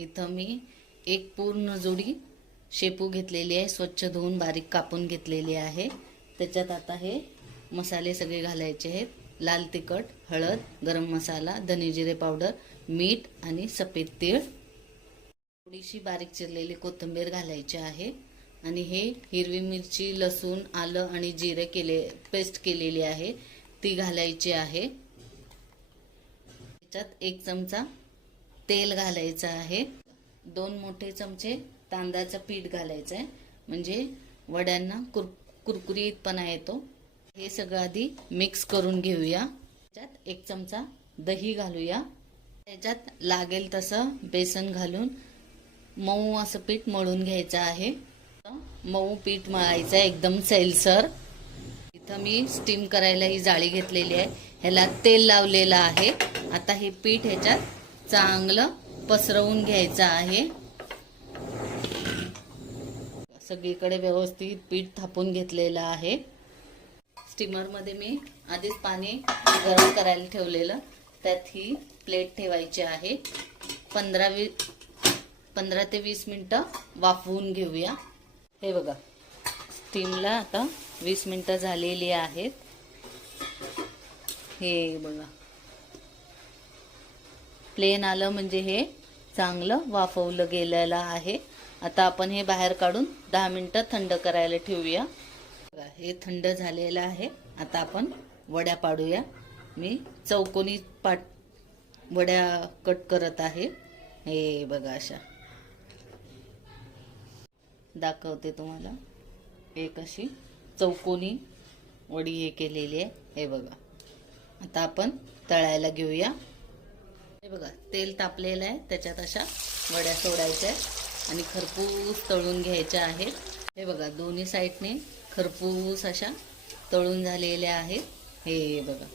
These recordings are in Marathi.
इथं मी एक पूर्ण जोडी शेपू घेतलेली आहे, स्वच्छ धुवून बारीक कापून घेतलेली आहे। त्याच्यात आता हे मसाले सगळे घालायचे आहेत। लाल तिखट, हळद, गरम मसाला, धने जिरे पावडर, मीठ आणि सफेद तीळ, थोडीशी बारीक चिरलेली कोथिंबीर घालायची आहे। आणि हे हिरवी मिरची, लसूण, आलं आणि जिरे पेस्ट केलेली आहे ती घालायची आहे। त्याच्यात 1 चमचा तेल घालायचं आहे। 2 मोठे चमचे तांदळाचं पीठ घालायचं आहे, म्हणजे वड्यांना कुरकुरीतपणा येतो। हे सगळं आधी मिक्स करून घेऊया। त्याच्यात 1 चमचा दही घालूया। त्याच्यात लागेल तसं बेसन घालून मऊ असं पीठ मळून घ्यायचं आहे। मऊ पीठ मळायचं आहे एकदम सैलसर। इथं मी स्टीम करायला ही जाळी घेतलेली आहे, ह्याला तेल लावलेलं आहे। आता हे पीठ ह्याच्यात चांगलं पसरवून घ्यायचं आहे। सगळीकडे व्यवस्थित पीठ थापून घेतलेलं आहे। स्टीमर मध्ये मी आधीच पाणी गरम करायला ठेवलेलं, त्यात ही प्लेट ठेवायची आहे। 15 ते 20 मिनिटं वाफवून घेऊया। हे बघा, स्टीमला आता 20 मिनिटं झालेली आहेत। हे बघा, प्लेन आलं म्हणजे हे चांगलं वाफवलं गेलेलं आहे। आता आपण हे बाहेर काढून 10 मिनिटं थंड करायला ठेवूया। हे थंड झालेलं आहे। आता आपण वड्या पाडूया। मी चौकोनी वड्या कट करत आहे। हे बघा, अशा दाखवते तुम्हाला। एक अशी चौकोनी वडी हे केलेली आहे। हे बघा, आता आपण तळायला घेऊया। हे बघा, तेल तापलेलं आहे, त्याच्यात अशा वड्या सोडायच्या आणि खरपूस तळून घ्यायच्या आहेत। हे बघा, दोन्ही साईडने खरपूस अशा तळून झालेल्या आहेत। हे बघा,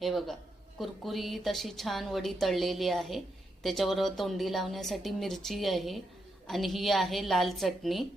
हे बघा, कुरकुरीत अशी छान वडी तळलेली आहे। त्याच्यावर तोंडी लावण्यासाठी मिरची आहे आणि ही आहे लाल चटणी।